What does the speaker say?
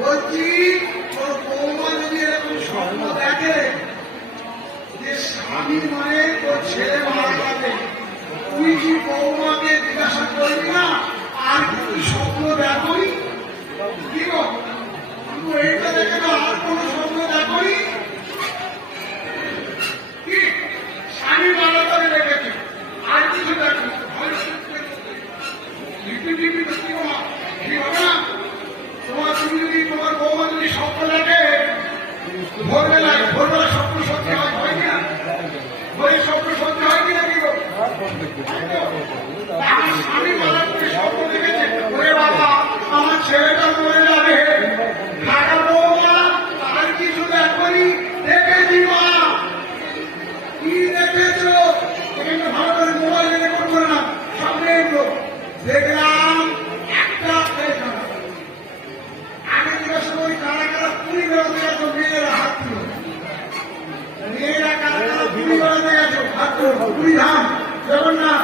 বলছি তোর বৌমা যদি এরকম স্বপ্ন দেখে যে স্বামী মানে তোর ছেলে মারা যাবে, তুই কি বৌমাকে জিজ্ঞাসা করবি না আর কি স্বপ্ন দেখোই? কি গো, তুই এইটা দেখে না আর কোন স্বপ্ন দেখোই? কি স্বামী মারা যাবে দেখেছি, আর কিছু দেখো কি হবে না? তুমি যদি তোমার বৌমা যদি স্বপ্ন দেখে ভোরবেলায় স্বপ্ন সত্যি হয় কিনা? ভোরের স্বপ্ন সত্যি হয় কিনা? কি স্বামী মারা স্বপ্ন দেখেছে, ওরে বাবা আমার ছেলেটা মরে যাবে, ঢাকা বৌমা আর কিছু দেখনি? দেখেছি মা। কি দেখেছ? ভালো করে মোবাইল রেকর্ড করে না, সামনে এলো দেখলাম একটা আগে জিজ্ঞাসা সময় কারা কারা পুরী বেড়াতে গেছো, মেয়েরা হাত ছিল, মেয়েরা কারা কারা পুরী বেড়াতে গেছো হাত ছিল, পুরী ধাম জগন্নাথ